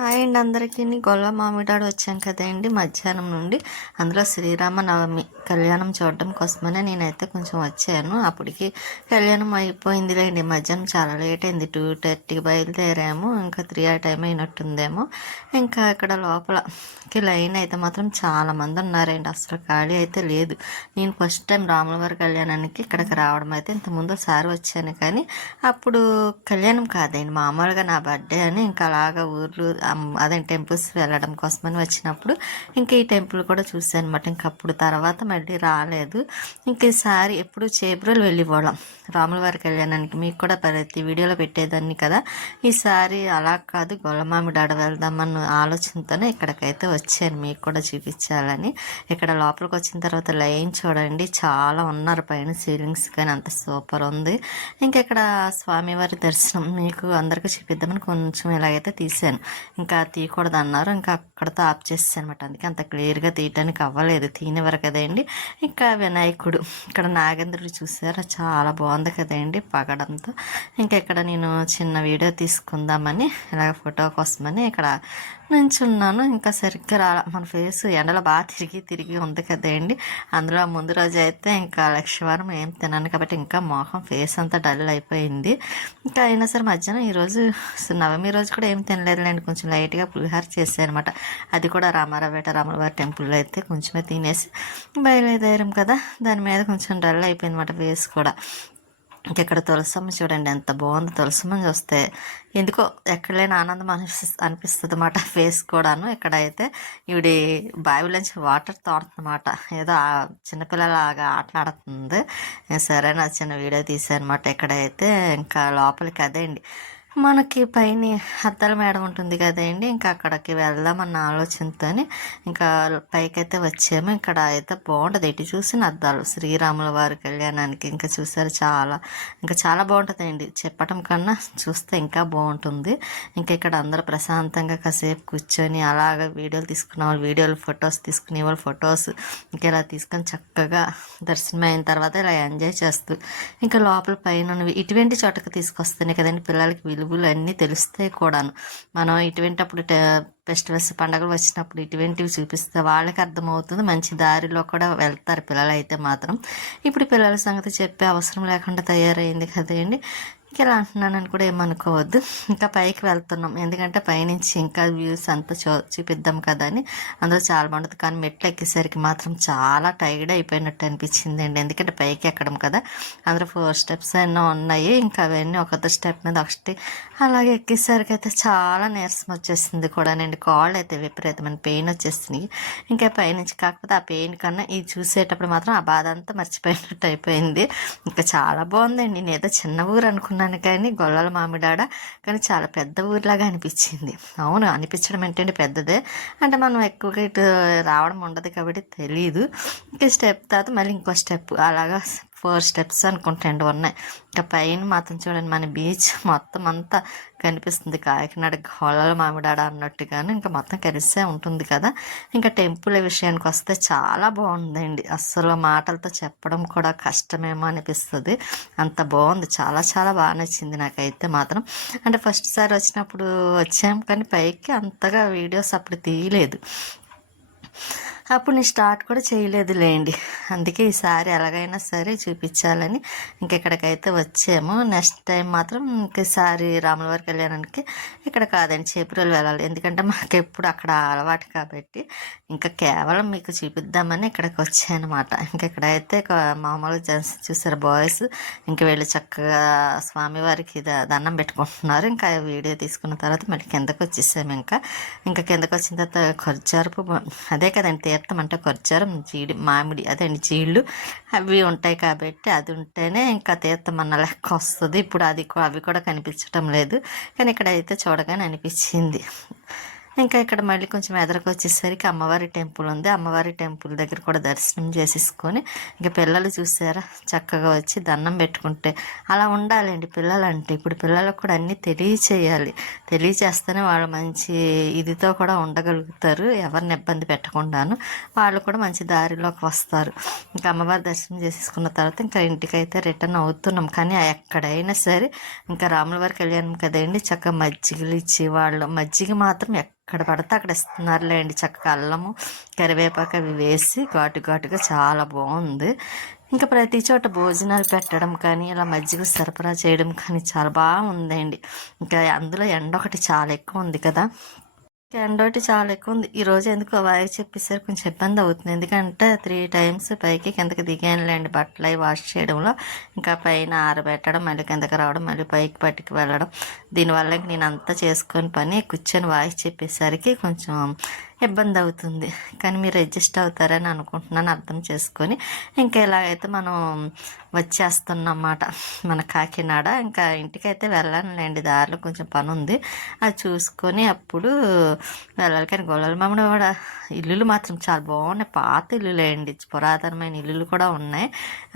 Hi అండి అందరికీ. గొల్ల మామిడాడు వచ్చాం కదండి మధ్యాహ్నం నుండి. అందులో శ్రీరామ నవమి కళ్యాణం చూడడం కోసమనే నేనైతే కొంచెం వచ్చాను. అప్పటికి కళ్యాణం అయిపోయిందిలేండి. మధ్యాహ్నం చాలా లేట్ అయింది. 2:30 బయలుదేరాము. ఇంకా 3 ఆ టైం అయినట్టుందేమో. ఇంకా ఇక్కడ లోపలకి లైన్ అయితే మాత్రం చాలా మంది ఉన్నారండి. అసలు ఖాళీ అయితే లేదు. నేను ఫస్ట్ టైం రాములవారి కళ్యాణానికి ఇక్కడికి రావడం అయితే ఇంతకుముందు ఒకసారి వచ్చాను, కానీ అప్పుడు కళ్యాణం కాదండి, మామూలుగా నా బర్త్డే అని ఇంకా అలాగా ఊర్లు అదే టెంపుల్స్ వెళ్ళడం కోసమని వచ్చినప్పుడు ఇంకా ఈ టెంపుల్ కూడా చూసాను అనమాట. ఇంక అప్పుడు తర్వాత మళ్ళీ రాలేదు. ఇంక ఈసారి ఎప్పుడు చేబ్రోలు వెళ్ళిపోవడం రాములవారి కళ్యాణానికి. మీకు కూడా ప్రతి వీడియోలో పెట్టేదాన్ని కదా. ఈసారి అలా కాదు, గొల్లమామిడాడ వెళ్దామన్న ఆలోచనతోనే ఇక్కడికైతే వచ్చాను, మీకు కూడా చూపించాలని. ఇక్కడ లోపలికి వచ్చిన తర్వాత లైన్ చూడండి, చాలా ఉన్నారు పైన సీలింగ్స్, కానీ అంత సూపర్ ఉంది. ఇంకా ఇక్కడ స్వామివారి దర్శనం మీకు అందరికీ చూపిద్దామని కొంచెం ఇలాగైతే తీసాను. ఇంకా తీయకూడదు అన్నారు, ఇంకా అక్కడతో ఆఫ్ చేస్తాను అనమాట. అందుకే అంత క్లియర్గా తీయటానికి అవ్వలేదు, తీనివ్వరు కదండి. ఇంకా వినాయకుడు ఇక్కడ నాగేంద్రుడు చూసారా, చాలా బాగుంది కదండి పగడంతో. ఇంకా ఇక్కడ నేను చిన్న వీడియో తీసుకుందామని ఇలాగ ఫోటో కోసమని ఇక్కడ నుంచున్నాను. ఇంకా సరిగ్గా మన ఫేస్ ఎండలో బాగా తిరిగి ఉంది కదండి. అందులో ముందు రోజు అయితే ఇంకా లక్షవారం ఏం తిన్నాను కాబట్టి ఇంకా మొహం ఫేస్ అంతా డల్ అయిపోయింది. ఇంకా అయినా సరే మధ్యాహ్నం ఈరోజు నవమి రోజు కూడా ఏం తినలేదులేండి, కొంచెం లైట్గా పులిహార చేసాను అనమాట. అది కూడా రాములవారి టెంపుల్లో అయితే కొంచెమే తినేసి బయలుదేరాం కదా, దాని మీద కొంచెం డల్ అయిపోయింది అనమాట ఫేస్ కూడా. ఇంకెక్కడ తులసమ్మ చూడండి ఎంత బాగుంది. తులసమ్మ చూస్తే ఎందుకో ఎక్కడ లేని ఆనందం అనిపిస్తుంది అన్నమాట ఫేస్ కూడాను. ఇక్కడైతే ఈవిడి బావిలోంచి వాటర్ తోడుతుందన్నమాట, ఏదో చిన్నపిల్లలాగా ఆటలాడుతుంది. సరే నా చిన్న వీడియో తీసాను అనమాట. ఇక్కడైతే ఇంకా లోపలికి అదే అండి, మనకి పైన అద్దాల మేడం ఉంటుంది కదండి, ఇంకా అక్కడికి వెళ్దామన్న ఆలోచనతో ఇంకా పైకైతే వచ్చాము. ఇక్కడ అయితే బాగుంటుంది, ఎటు చూసిన అద్దాలు శ్రీరాముల వారి కళ్యాణానికి. ఇంకా చూసారు చాలా బాగుంటుందండి, చెప్పటం కన్నా చూస్తే ఇంకా బాగుంటుంది. ఇంకా ఇక్కడ అందరూ ప్రశాంతంగా కాసేపు కూర్చొని అలాగ వీడియోలు తీసుకునే వాళ్ళు వీడియోలు, ఫొటోస్ తీసుకునే వాళ్ళు ఫొటోస్, ఇంకా ఇలా తీసుకొని చక్కగా దర్శనం అయిన తర్వాత ఇలా ఎంజాయ్ చేస్తూ ఇంకా లోపల పైన ఇటువంటి చోటకి తీసుకొస్తేనే కదండి పిల్లలకి విలువలు అన్నీ తెలుస్తాయి కూడాను. మనం ఇటువంటి అప్పుడు ఫెస్టివల్స్ పండుగలు వచ్చినప్పుడు ఇటువంటివి చూపిస్తే వాళ్ళకి అర్థమవుతుంది, మంచి దారిలో కూడా వెళ్తారు పిల్లలు అయితే మాత్రం. ఇప్పుడు పిల్లల సంగతి చెప్పే అవసరం లేకుండా తయారైంది కదండి. ఇంకా ఇలా అంటున్నానని కూడా ఏమనుకోవద్దు. ఇంకా పైకి వెళ్తున్నాం, ఎందుకంటే పైనుంచి ఇంకా వ్యూస్ అంతా చూపిద్దాం కదా అని. అందులో చాలా బాగుంటుంది, కానీ మెట్లు ఎక్కేసరికి మాత్రం చాలా టైర్డ్ అయిపోయినట్టు అనిపించింది అండి. ఎందుకంటే పైకి ఎక్కడం కదా, అందులో 4 స్టెప్స్ ఎన్నో ఉన్నాయి. ఇంకా అవన్నీ ఒక్కొక్క స్టెప్ మీద ఒకటి అలాగే ఎక్కేసరికి అయితే చాలా నీరసం వచ్చేసింది కూడా అండి. కాళ్ళు అయితే విపరీతమైన పెయిన్ వచ్చేసినాయి. ఇంకా పైనుంచి కాకపోతే ఆ పెయిన్ కన్నా ఇది చూసేటప్పుడు మాత్రం ఆ బాధ అంతా మర్చిపోయినట్టు అయిపోయింది. ఇంకా చాలా బాగుందండి. నేను ఏదో చిన్న ఊరు అనుకున్నాను, కానీ గొల్లల మామిడాడ కానీ చాలా పెద్ద ఊరిలాగా అనిపించింది. అవును, అనిపించడం ఏంటంటే పెద్దదే, అంటే మనం ఎక్కువగా ఇటు రావడం ఉండదు కాబట్టి తెలీదు. ఇంక స్టెప్ తర్వాత మళ్ళీ ఇంకో స్టెప్ అలాగా 4 స్టెప్స్ అనుకుంటాండి ఉన్నాయి. ఇంకా పైన మాత్రం చూడండి మన బీచ్ మొత్తం అంతా కనిపిస్తుంది, కాకినాడ గొల్లల మామిడాడ అన్నట్టుగాను. ఇంకా మొత్తం కలిసే ఉంటుంది కదా. ఇంకా టెంపుల్ విషయానికి వస్తే చాలా బాగుందండి, అస్సలు మాటలతో చెప్పడం కూడా కష్టమేమో అనిపిస్తుంది, అంత బాగుంది. చాలా బాగా నచ్చింది నాకైతే మాత్రం. అంటే ఫస్ట్ సారి వచ్చినప్పుడు వచ్చాం, కానీ పైకి అంతగా వీడియోస్ అప్పుడు తీయలేదు, అప్పుడు నేను స్టార్ట్ కూడా చేయలేదులేండి. అందుకే ఈసారి ఎలాగైనా సరే చూపించాలని ఇంకెక్కడికైతే వచ్చాము. నెక్స్ట్ టైం మాత్రం ఇంకసారి రాములవారి కళ్యాణానికి ఇక్కడ కాదండి, చేబ్రోలు వెళ్ళాలి. ఎందుకంటే మాకు ఎప్పుడు అక్కడ అలవాటు కాబట్టి ఇంకా కేవలం మీకు చూపిద్దామని ఇక్కడికి వచ్చానమాట. ఇంకెక్కడైతే మామూలుగా జెంట్స్ చూసారు, బాయ్స్ ఇంక వీళ్ళు చక్కగా స్వామివారికి దండం పెట్టుకుంటున్నారు. ఇంకా వీడియో తీసుకున్న తర్వాత మళ్ళీ కిందకు వచ్చేసాము. ఇంకా కిందకు వచ్చిన తర్వాత ఖర్జూరపు అదే కదండి తీర్థం అంటే ఖర్జూరం, మామిడి అదే అండి జీళ్ళు అవి ఉంటాయి కాబట్టి అది ఉంటేనే ఇంకా తీర్థం అన్న లెక్క వస్తుంది. ఇప్పుడు అవి కూడా కనిపించటం లేదు, కానీ ఇక్కడైతే చూడగానే అనిపించింది. ఇంకా ఇక్కడ మళ్ళీ కొంచెం ఎదరకు వచ్చేసరికి అమ్మవారి టెంపుల్ ఉంది. అమ్మవారి టెంపుల్ దగ్గర కూడా దర్శనం చేసేసుకొని ఇంకా పిల్లలు చూసారా చక్కగా వచ్చి దండం పెట్టుకుంటే అలా ఉండాలండి పిల్లలంటే. ఇప్పుడు పిల్లలకు కూడా అన్నీ తెలియచేయాలి, తెలియచేస్తేనే వాళ్ళు మంచి ఇదితో కూడా ఉండగలుగుతారు, ఎవరిని ఇబ్బంది పెట్టకుండాను. వాళ్ళు కూడా మంచి దారిలోకి వస్తారు. ఇంకా అమ్మవారి దర్శనం చేసేసుకున్న తర్వాత ఇంకా ఇంటికైతే రిటర్న్ అవుతున్నాం. కానీ ఎక్కడైనా సరే ఇంకా రాముల వారి కళ్యాణం కదండి, చక్కగా మజ్జిగలు ఇచ్చి వాళ్ళు మజ్జిగ మాత్రం ఎక్కడ పడితే అక్కడ ఇస్తున్నారులేండి. చక్కగా అల్లము కరివేపాకు అవి వేసి ఘాటుగా చాలా బాగుంది. ఇంకా ప్రతి చోట భోజనాలు పెట్టడం కానీ ఇలా మజ్జిగ సరఫరా చేయడం కానీ చాలా బాగుందండి. ఇంకా అందులో ఎండ ఒకటి చాలా ఎక్కువ ఉంది కదా, ఎండోటి చాలా ఎక్కువ ఉంది. ఈరోజు ఎందుకు వాయిస్ చెప్పేసరికి కొంచెం ఇబ్బంది అవుతుంది, ఎందుకంటే 3 times పైకి కిందకి దిగానులేండి బట్టలు అవి వాష్ చేయడంలో. ఇంకా పైన ఆరబెట్టడం, మళ్ళీ కిందకి రావడం, మళ్ళీ పైకి పట్టుకు వెళ్ళడం, దీనివల్ల ఇంక నేను అంతా చేసుకొని పని కూర్చొని వాయిస్ చెప్పేసరికి కొంచెం ఇబ్బంది అవుతుంది. కానీ మీరు అడ్జస్ట్ అవుతారని అనుకుంటున్నాను, అర్థం చేసుకొని. ఇంకా ఇలాగైతే మనం వచ్చేస్తున్నమాట మన కాకినాడ. ఇంకా ఇంటికైతే వెళ్ళానులేండి, దారిలో కొంచెం పని ఉంది, అది చూసుకొని అప్పుడు వెళ్ళాలి. కానీ గొల్లల మామిడి కూడా ఇల్లులు మాత్రం చాలా బాగున్నాయి, పాత ఇల్లులేండి, పురాతనమైన ఇల్లులు కూడా ఉన్నాయి.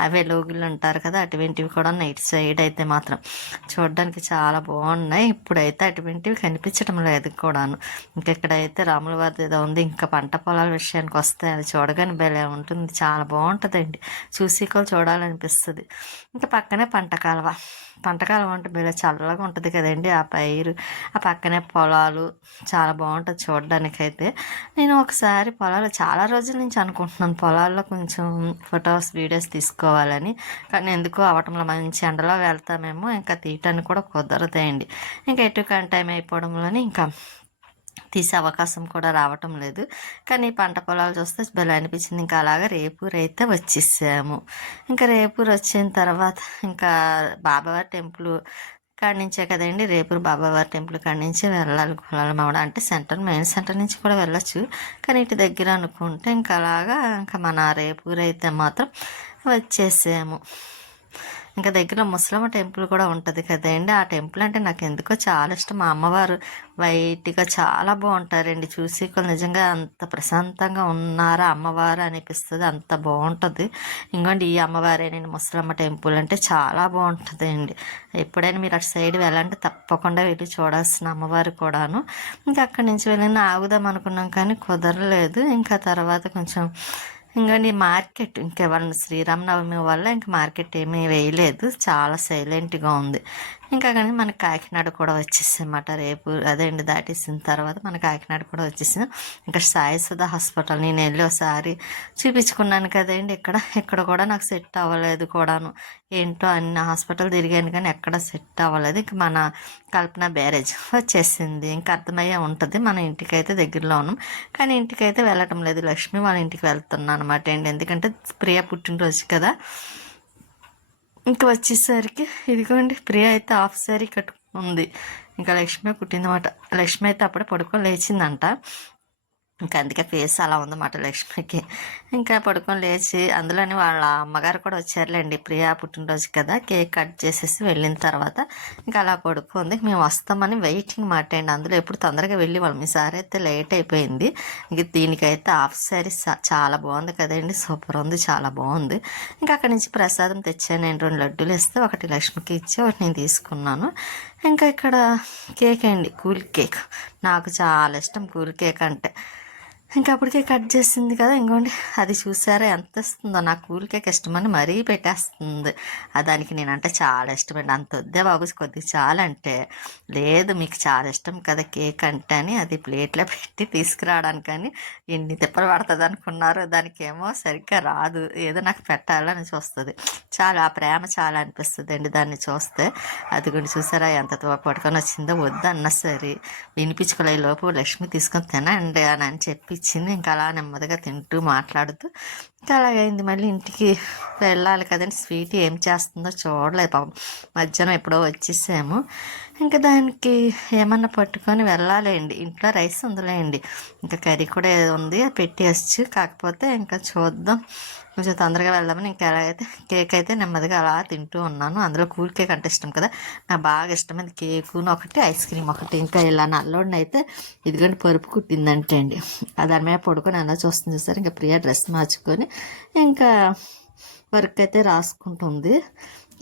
అవే లోగిళ్ళు ఉంటారు కదా, అటువంటివి కూడా ఉన్నాయి. ఇటు సైడ్ అయితే మాత్రం చూడడానికి చాలా బాగున్నాయి. ఇప్పుడైతే అటువంటివి కనిపించడం లేదు కూడాను. ఇంకా ఇక్కడైతే రాముల వారి ఏదో ఉంది. ఇంకా పంట పొలాల విషయానికి వస్తే అది చూడగానే భలే ఉంటుంది, చాలా బాగుంటుందండి, చూసి కూడా చూడాలనిపిస్తుంది. ఇంకా పక్కనే పంట కాలువ అంటే భలే చల్లగా ఉంటుంది కదండి, ఆ పైరు, ఆ పక్కనే పొలాలు చాలా బాగుంటుంది చూడడానికైతే. నేను ఒకసారి పొలాలు చాలా రోజుల నుంచి అనుకుంటున్నాను పొలాల్లో కొంచెం ఫొటోస్ వీడియోస్ తీసుకోవాలని, కానీ ఎందుకో అవటంలో మంచి ఎండలో వెళ్తామేమో ఇంకా తీయటానికి కూడా కుదరదండి. ఇంకా ఎటు టైం అయిపోవడంలోనే ఇంకా తీసే అవకాశం కూడా రావటం లేదు. కానీ పంట పొలాలు చూస్తే భలే అనిపించింది. ఇంకా అలాగా రేపూరు అయితే వచ్చేసాము. ఇంకా రేపూరు వచ్చిన తర్వాత ఇంకా బాబావారి టెంపుల్ కాడి నుంచే కదండి, రేపూరు బాబావారి టెంపుల్ కాడి నుంచి వెళ్ళాలి గొల్లలమామిడి. అంటే మెయిన్ సెంటర్ నుంచి కూడా వెళ్ళొచ్చు, కానీ ఇటు దగ్గర అనుకుంటే ఇంకా అలాగా ఇంకా మన రేపూరు అయితే మాత్రం వచ్చేసాము. ఇంకా దగ్గర ముసలమ్మ టెంపుల్ కూడా ఉంటుంది కదండి, ఆ టెంపుల్ అంటే నాకు ఎందుకో చాలా ఇష్టం. మా అమ్మవారు వైట్గా చాలా బాగుంటారండి, చూసి నిజంగా అంత ప్రశాంతంగా ఉన్నారా అమ్మవారు అనిపిస్తుంది, అంత బాగుంటుంది. ఇంకోండి ఈ అమ్మవారే నేను ముసలమ్మ టెంపుల్ అంటే చాలా బాగుంటుంది అండి. ఎప్పుడైనా మీరు అటు సైడ్ వెళ్ళంటే తప్పకుండా వెళ్ళి చూడాల్సిన అమ్మవారు కూడాను. ఇంకా అక్కడి నుంచి వెళ్ళిన ఆగుదాం అనుకున్నాం కానీ కుదరలేదు. ఇంకా తర్వాత కొంచెం ఇంకా మార్కెట్ ఇంకా వాళ్ళ శ్రీరామనవమి వల్ల ఇంకా మార్కెట్ ఏమీ వేయలేదు, చాలా సైలెంట్గా ఉంది. ఇంకా కానీ మన కాకినాడ కూడా వచ్చేసామన్నమాట రేపు. అదేంటి దాటేసిన తర్వాత మన కాకినాడ కూడా వచ్చేసాం. ఇంకా సాయి సుధా హాస్పిటల్ నేను వెళ్ళి ఒకసారి చూపించుకున్నాను కదండి, ఇక్కడ కూడా నాకు సెట్ అవ్వలేదు కూడాను. ఏంటో అన్ని హాస్పిటల్ తిరిగాను కానీ ఎక్కడ సెట్ అవ్వలేదు. ఇంక మన కల్పన బ్యారేజ్ వచ్చేసింది, ఇంకా అర్థమయ్యే ఉంటుంది. మన ఇంటికైతే దగ్గరలో ఉన్నాం, కానీ ఇంటికైతే వెళ్ళటం లేదు, లక్ష్మి వాళ్ళ ఇంటికి వెళ్తున్నాను అనమాట అండి. ఎందుకంటే ప్రియ పుట్టినరోజు కదా. ఇంకా వచ్చేసరికి ఇదిగోండి ప్రియ అయితే హాఫ్ సారీ కట్టుకుంది. ఇంకా లక్ష్మి పుట్టిందన్నమాట. లక్ష్మి అయితే అప్పుడే పడుకొని లేచిందంట, ఇంకా అందుకే ఫేస్ అలా ఉందన్నమాట లక్ష్మికి. ఇంకా పడుకొని లేచి అందులోని వాళ్ళ అమ్మగారు కూడా వచ్చారులేండి, ప్రియా పుట్టినరోజు కదా, కేక్ కట్ చేసేసి వెళ్ళిన తర్వాత ఇంకా అలా పడుకుంది. మేము వస్తామని వెయిటింగ్ మాట్లాడండి, అందులో ఎప్పుడు తొందరగా వెళ్ళి వాళ్ళు మీ సారి అయితే లేట్ అయిపోయింది. ఇంక దీనికైతే హాఫ్ సారీ చాలా బాగుంది కదండి, సూపర్ ఉంది, చాలా బాగుంది. ఇంకా అక్కడి నుంచి ప్రసాదం తెచ్చాను నేను, 2 లడ్డూలు ఇస్తే ఒకటి లక్ష్మికి ఇచ్చి ఒకటి నేను తీసుకున్నాను. ఇంకా ఇక్కడ కేక్ అండి, కూల్ కేక్, నాకు చాలా ఇష్టం కూల్ కేక్ అంటే. ఇంకా అప్పటికే కట్ చేసింది కదా, ఇంకోండి అది చూసారా ఎంత ఇస్తుందో, నాకు కూల్ కేక్ ఇష్టమని మరీ పెట్టేస్తుంది. దానికి నేనంటే చాలా ఇష్టమండి, అంత వద్దే బాబు కొద్దిగా చాలా అంటే, లేదు మీకు చాలా ఇష్టం కదా కేక్ అంటే అని అది ప్లేట్లో పెట్టి తీసుకురావడానికని ఎన్ని తిప్పలు పడుతుంది అనుకున్నారు. దానికి ఏమో సరిగ్గా రాదు, ఏదో నాకు పెట్టాలని చూస్తుంది. చాలా ఆ ప్రేమ చాలా అనిపిస్తుంది అండి దాన్ని చూస్తే. అది కూడా చూసారా ఎంత పట్టుకొని వచ్చిందో, వద్దన్నా సరే వినిపించుకోలే లోపు లక్ష్మి తీసుకొని తినండి అని చెప్పి ఇచ్చింది. ఇంకా అలా నెమ్మదిగా తింటూ మాట్లాడుతూ ఇంకా అలాగైంది. మళ్ళీ ఇంటికి వెళ్ళాలి కదండి. స్వీట్ ఏం చేస్తుందో చూడలేదు పాపం. మధ్యాహ్నం ఎప్పుడో వచ్చేసాము. ఇంకా దానికి ఏమన్నా పట్టుకొని వెళ్ళాలండి. ఇంట్లో రైస్ ఉందిలేండి, ఇంకా కర్రీ కూడా ఏదో ఉంది పెట్టేయచ్చు. కాకపోతే ఇంకా చూద్దాం, కొంచెం తొందరగా వెళ్దామని. ఇంకా ఎలాగైతే కేక్ అయితే నెమ్మదిగా అలా తింటూ ఉన్నాను. అందులో కూల్ కేక్ అంటే ఇష్టం కదా, నాకు బాగా ఇష్టమైంది కేకును ఒకటి, ఐస్ క్రీమ్ ఒకటి. ఇంకా ఇలా నల్లోడిని అయితే ఇదిగోండి పరుపు కుట్టిందంటే అండి, దాని మీద పడుకొని అలా చూస్తుంది చూసారు. ఇంకా ప్రియా డ్రెస్ మార్చుకొని ఇంకా వర్క్ అయితే రాసుకుంటుంది.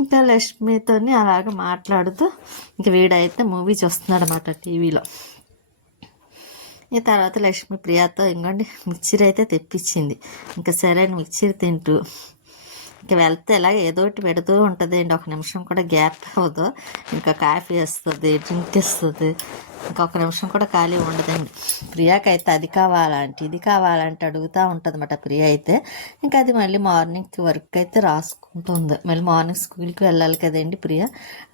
ఇంకా లక్ష్మితోని అలాగ మాట్లాడుతూ ఇంకా వీడైతే మూవీ చూస్తున్నాడు అన్నమాట టీవీలో. ఈ తర్వాత లక్ష్మి ప్రియాతో ఇంకోండి మిక్చర్ అయితే తెప్పించింది. ఇంకా సరే మిక్చర్ తింటూ ఇంకా వెళ్తే ఇలాగ ఏదో ఒకటి పెడుతూ ఉంటుంది అండి. ఒక నిమిషం కూడా గ్యాప్ అవ్వదు. ఇంకా కాఫీ వస్తుంది, డ్రింక్ ఇస్తుంది, ఇంకొక నిమిషం కూడా ఖాళీ ఉండదండి. ప్రియాకి అయితే అది కావాలంటే ఇది కావాలంటే అడుగుతూ ఉంటుంది అన్నమాట ప్రియ అయితే. ఇంకా అది మళ్ళీ మార్నింగ్ వర్క్ అయితే రాసుకుంటుంది. మళ్ళీ మార్నింగ్ స్కూల్కి వెళ్ళాలి కదండి ప్రియ.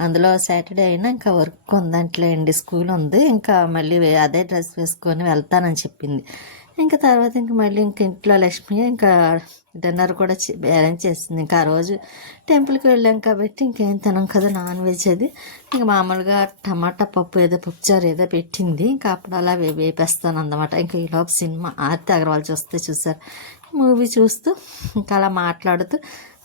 అందులో సాటర్డే అయినా ఇంకా వర్క్ ఉందంటలే అండి, స్కూల్ ఉంది. ఇంకా మళ్ళీ అదే డ్రెస్ వేసుకొని వెళ్తానని చెప్పింది. ఇంకా తర్వాత ఇంక మళ్ళీ ఇంక ఇంట్లో లక్ష్మి ఇంకా డిన్నర్ కూడా అరేంజ్ చేసింది. ఇంకా ఆ రోజు టెంపుల్కి వెళ్ళాం కాబట్టి ఇంకేం తినాం కదా నాన్ వెజ్ అది. ఇంకా మామూలుగా టమాటా పప్పు ఏదో పప్పుచారు ఏదో పెట్టింది. ఇంకా అప్పుడు అలా వేపేస్తాను అన్నమాట. ఇంకా ఈలోపు సినిమా ఆర్తి అగర్వాల్ చూస్తే చూసారు, మూవీ చూస్తూ ఇంకా అలా మాట్లాడుతూ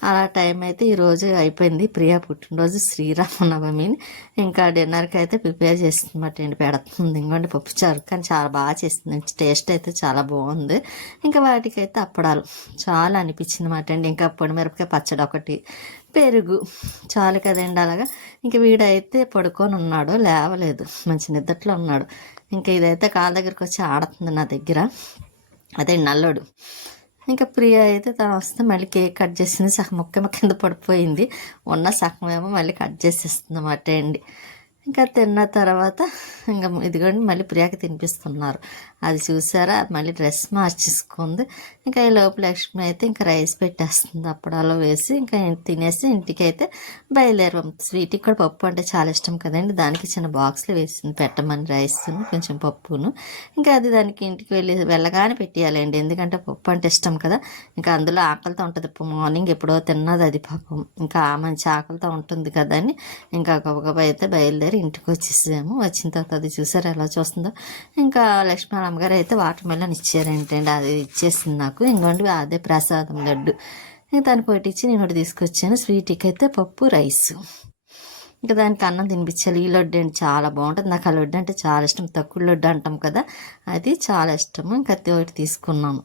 అలా టైం అయితే ఈరోజు అయిపోయింది. ప్రియా పుట్టినరోజు శ్రీరామనవమిని. ఇంకా డిన్నర్కి అయితే ప్రిపేర్ చేస్తుందన్నమాట అండి, పెడుతుంది. ఇంకోండి పప్పుచారు, కానీ చాలా బాగా చేస్తుంది, టేస్ట్ అయితే చాలా బాగుంది. ఇంకా వాటికైతే అప్పడాలు చాలా అనిపించింది అన్నమాట అండి. ఇంకా పొడి మిరపకాయ పచ్చడి ఒకటి, పెరుగు చాలు కదండి. అలాగా ఇంకా వీడైతే పడుకొని ఉన్నాడు, లేవలేదు, మంచి నిద్రలో ఉన్నాడు. ఇంకా ఇదైతే కాళ్ళ దగ్గరికి వచ్చి ఆడుతుంది నా దగ్గర, అదే నల్లోడు. ఇంకా ప్రియ అయితే తను వస్తే మళ్ళీ కేక్ కట్ చేసింది. సగం ముక్క కింద పడిపోయింది, ఉన్న సగం ఏమో మళ్ళీ కట్ చేసేస్తుంది అన్నమాట అండి. ఇంకా తిన్న తర్వాత ఇంకా ఇదిగోండి మళ్ళీ ప్రియాకి తినిపిస్తున్నారు. అది చూసారా, మళ్ళీ డ్రెస్ మార్చేసుకుంది. ఇంకా ఈ లోపు లక్ష్మి అయితే ఇంకా రైస్ పెట్టేస్తుంది అప్పడాలో వేసి. ఇంకా తినేసి ఇంటికి అయితే బయలుదేరాం. స్వీట్కి కూడా పప్పు అంటే చాలా ఇష్టం కదండి, దానికి చిన్న బాక్స్లో వేసింది పెట్టమని రైస్ను కొంచెం పప్పును. ఇంకా అది దానికి ఇంటికి వెళ్ళగానే పెట్టేయాలండి, ఎందుకంటే పప్పు అంటే ఇష్టం కదా. ఇంకా అందులో ఆకలితో ఉంటుంది, మార్నింగ్ ఎప్పుడో తిన్నది అది పాపం. ఇంకా మంచి ఆకలితో ఉంటుంది కదా అని ఇంకా గబగబా అయితే బయలుదేరి ఇంటికి వచ్చేసాము. వచ్చిన తర్వాత అది చూసారు ఎలా చూస్తుందో. ఇంకా లక్ష్మీ అమ్మగారు అయితే వాటర్ మెలన్ ఇచ్చారేంటండి, అది ఇచ్చేసింది నాకు. ఇంకోండి అదే ప్రసాదం లడ్డు, ఇంకా దాన్ని పట్టించి నేను ఒకటి తీసుకొచ్చాను. స్వీట్కి అయితే పప్పు రైస్, ఇంకా దానికి అన్నం తినిపించాలి. ఈ లడ్డు అండి చాలా బాగుంటుంది, నాకు ఆ లడ్డు అంటే చాలా ఇష్టం. తక్కువ లడ్డు అంటాం కదా, అది చాలా ఇష్టము. ఇంకా ఒకటి తీసుకున్నాము.